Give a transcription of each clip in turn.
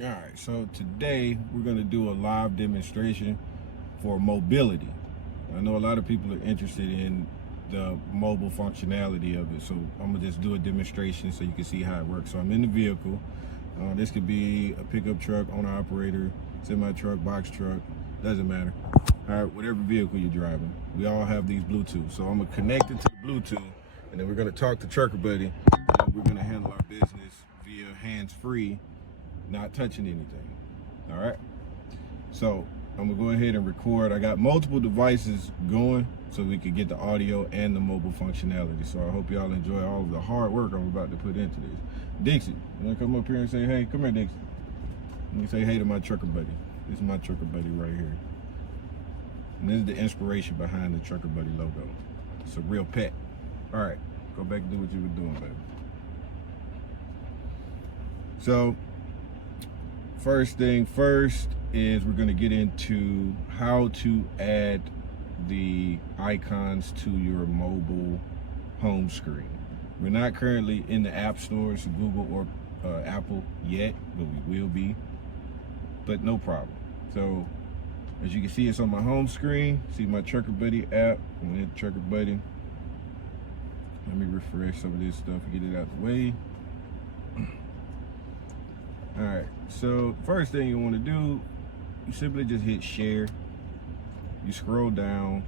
All right, so today we're going to do a live demonstration for mobility. I know a lot of people are interested in the mobile functionality of it, so I'm going to just do a demonstration so you can see how it works. So I'm in the vehicle. This could be a pickup truck, owner operator, semi truck, box truck, doesn't matter. All right, whatever vehicle you're driving. We all have these Bluetooth. So I'm going to connect it to the Bluetooth, and then we're going to talk to Trucker Buddy, and we're going to handle our business via hands-free, not touching anything. All right, so I'm gonna go ahead and record. I got multiple devices going so we could get the audio and the mobile functionality. So I hope y'all enjoy all of the hard work I'm about to put into this. Dixie, you wanna come up here and say hey? Come here, Dixie. Let me say hey to my Trucker Buddy. This is my Trucker Buddy right here. And this is the inspiration behind the Trucker Buddy logo. It's a real pet. All right, go back and do what you were doing, baby. So first thing first is we're going to get into how to add the icons to your mobile home screen. We're not currently in the app stores, Google or Apple yet, but we will be, but no problem. So as you can see, it's on my home screen. See my Trucker Buddy app. I'm gonna hit Trucker Buddy. Let me refresh some of this stuff and get it out the way. All right, so first thing you want to do, you simply just hit share. You scroll down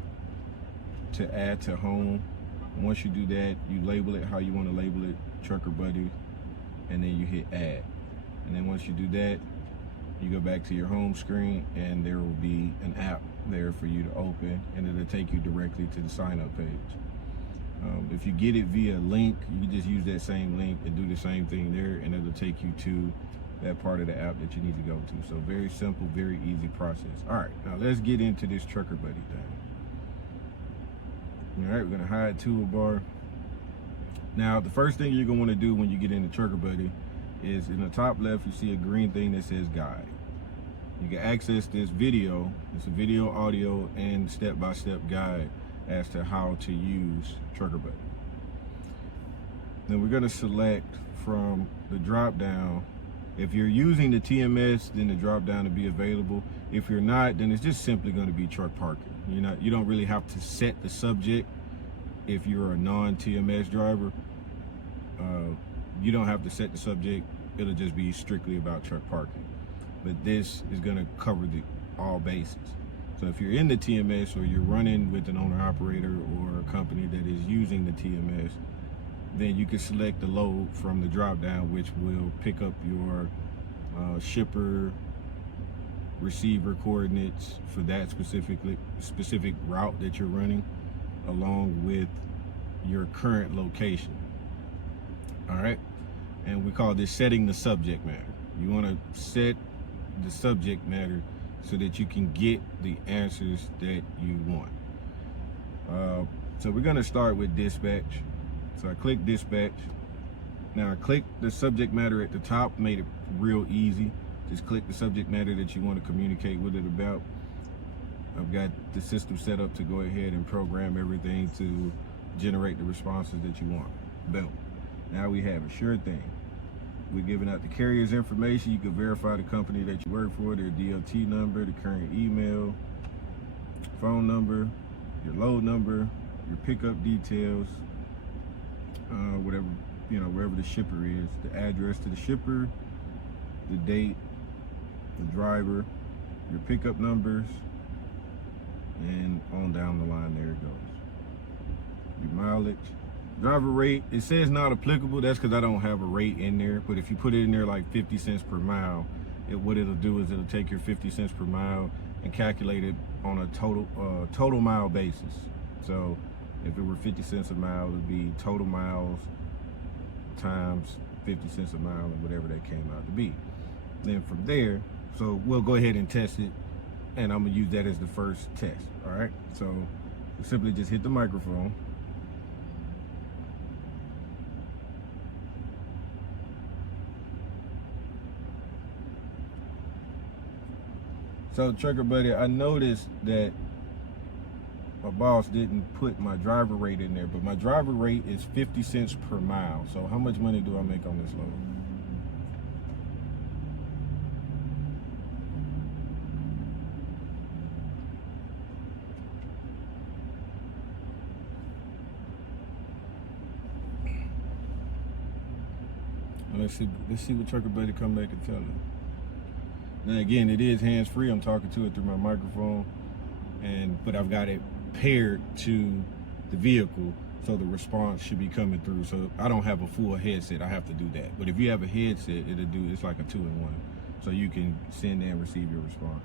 to add to home. And once you do that, you label it how you want to label it, Trucker Buddy, and then you hit add. And then once you do that, you go back to your home screen and there will be an app there for you to open, and it'll take you directly to the sign up page. If you get it via link, you can just use that same link and do the same thing there, and it'll take you to that part of the app that you need to go to. So very simple, very easy process. All right, now let's get into this Trucker Buddy thing. All right, we're gonna hide toolbar. Now, the first thing you're gonna wanna do when you get into Trucker Buddy is in the top left, you see a green thing that says guide. You can access this video. It's a video, audio, and step-by-step guide as to how to use Trucker Buddy. Then we're gonna select from the drop down. If you're using the TMS, then the drop down will be available. If you're not, then it's just simply going to be truck parking. You don't really have to set the subject. If you're a non-TMS driver, you don't have to set the subject. It'll just be strictly about truck parking. But this is going to cover all bases. So if you're in the TMS or you're running with an owner operator or a company that is using the TMS, then you can select the load from the drop down, which will pick up your shipper receiver coordinates for that specific route that you're running, along with your current location. All right, and we call this setting the subject matter. You want to set the subject matter so that you can get the answers that you want. So we're going to start with dispatch. So I click dispatch. Now I click the subject matter at the top, made it real easy. Just click the subject matter that you want to communicate with it about. I've got the system set up to go ahead and program everything to generate the responses that you want. Boom. Now we have a sure thing. We're giving out the carrier's information. You can verify the company that you work for, their DOT number, the current email, phone number, your load number, your pickup details, whatever, wherever the shipper is, the address to the shipper, the date, the driver, your pickup numbers, and on down the line there it goes. Your mileage. Driver rate, it says not applicable. That's because I don't have a rate in there. But if you put it in there like 50 cents per mile, what it'll do is it'll take your 50 cents per mile and calculate it on a total mile basis. So if it were 50 cents a mile, it would be total miles times 50 cents a mile, and whatever that came out to be. Then from there, so we'll go ahead and test it, and I'm gonna use that as the first test. All right, so we simply just hit the microphone. So Trucker Buddy, I noticed that my boss didn't put my driver rate in there, but my driver rate is 50 cents per mile. So how much money do I make on this load? Let's see what Trucker Buddy come back and tell us. Now again, it is hands-free. I'm talking to it through my microphone, but I've got it paired to the vehicle, so the response should be coming through. So I don't have a full headset. I have to do that. But if you have a headset, it's like a 2-in-1. So you can send and receive your response.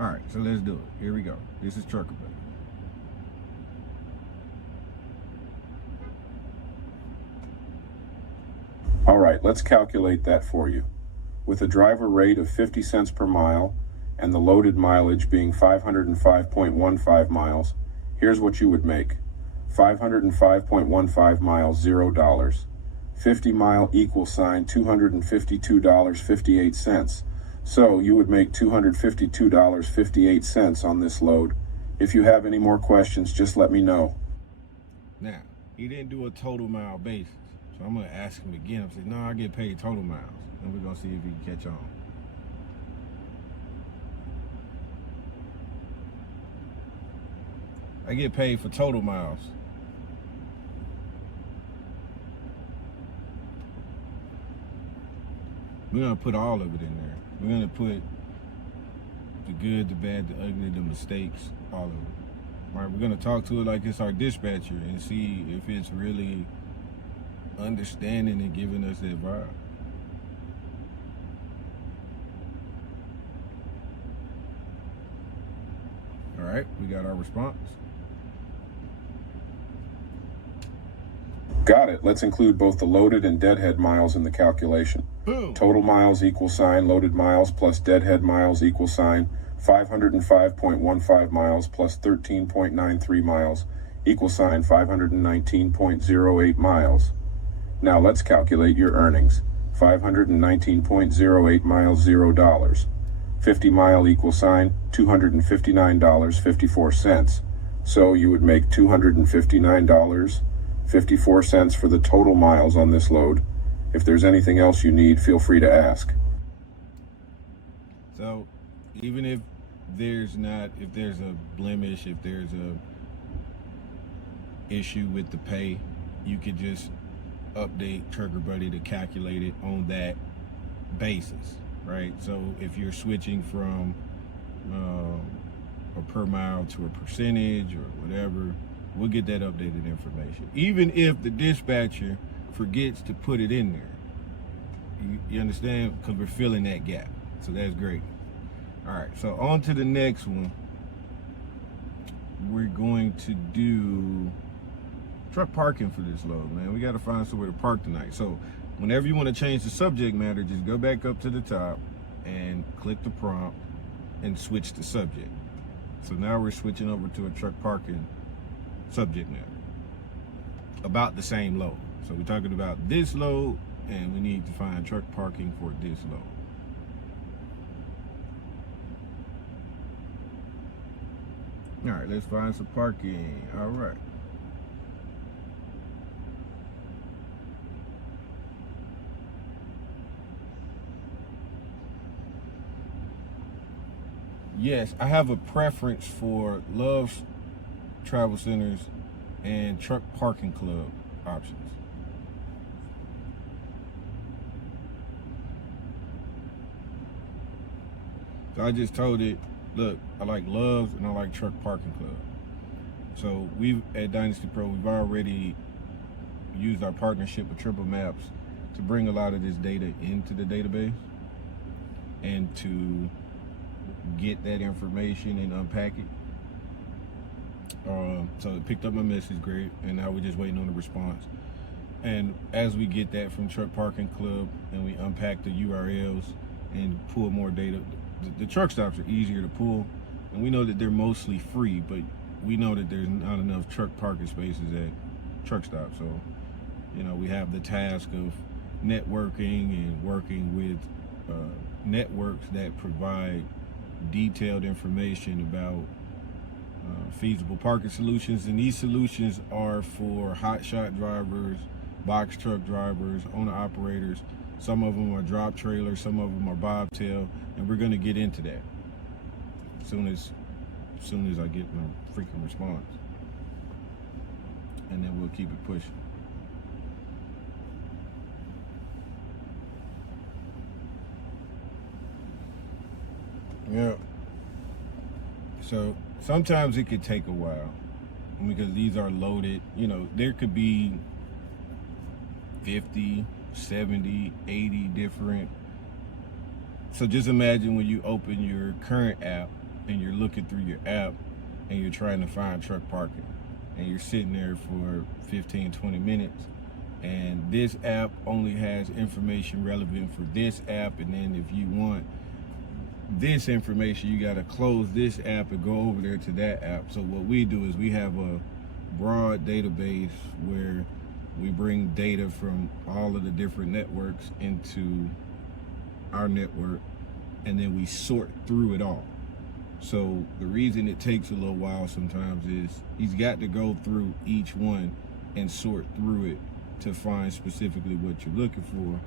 All right, so let's do it. Here we go. This is Trucker Buddy. All right, let's calculate that for you. With a driver rate of 50 cents per mile and the loaded mileage being 505.15 miles, here's what you would make. 505.15 miles, $0. 50 mile equal sign, $252.58. So you would make $252.58 on this load. If you have any more questions, just let me know. Now, he didn't do a total mile basis. So I'm gonna ask him again. I'm saying, no, I get paid total miles. And we're gonna see if he can catch on. I get paid for total miles. We're gonna put all of it in there. We're gonna put the good, the bad, the ugly, the mistakes, all of it. All right, we're gonna talk to it like it's our dispatcher and see if it's really understanding and giving us that vibe. All right, we got our response. Got it. Let's include both the loaded and deadhead miles in the calculation. Boom. Total miles equal sign, loaded miles plus deadhead miles equal sign, 505.15 miles plus 13.93 miles equal sign, 519.08 miles. Now let's calculate your earnings. 519.08 miles, $0. 50 mile equal sign, $259.54. So you would make $259.54 for the total miles on this load. If there's anything else you need, feel free to ask. So even if there's a blemish, if there's a issue with the pay, you could just update Trucker Buddy to calculate it on that basis, right? So if you're switching from a per mile to a percentage or whatever, we'll get that updated information. Even if the dispatcher forgets to put it in there, you understand? Because we're filling that gap. So that's great. All right, so on to the next one. We're going to do truck parking for this load, man. We got to find somewhere to park tonight. So whenever you want to change the subject matter, just go back up to the top and click the prompt and switch the subject. So now we're switching over to a truck parking subject matter about the same load. So we're talking about this load, and we need to find truck parking for this load. All right, let's find some parking. All right. Yes, I have a preference for Love's Travel Centers and Truck Parking Club options. So I just told it, look, I like Love's and I like Truck Parking Club. So at Dynasty Pro, we've already used our partnership with Triple Maps to bring a lot of this data into the database and to get that information and unpack it. So it picked up my message, great, and now we're just waiting on the response. And as we get that from Truck Parking Club and we unpack the URLs and pull more data, the truck stops are easier to pull, and we know that they're mostly free, but we know that there's not enough truck parking spaces at truck stops. So, you know, we have the task of networking and working with networks that provide detailed information about feasible parking solutions, and these solutions are for hotshot drivers, box truck drivers, owner operators. Some of them are drop trailers, some of them are bobtail, and we're going to get into that as soon as I get my freaking response, and then we'll keep it pushing. Yeah. So sometimes it could take a while because these are loaded. You know, there could be 50, 70, 80 different. So just imagine when you open your current app and you're looking through your app and you're trying to find truck parking and you're sitting there for 15, 20 minutes. And this app only has information relevant for this app. And then if you want this information, you got to close this app and go over there to that app. So what we do is we have a broad database where we bring data from all of the different networks into our network, and then we sort through it all. So the reason it takes a little while sometimes is he's got to go through each one and sort through it to find specifically what you're looking for,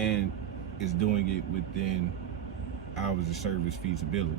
and is doing it within hours of service feasibility.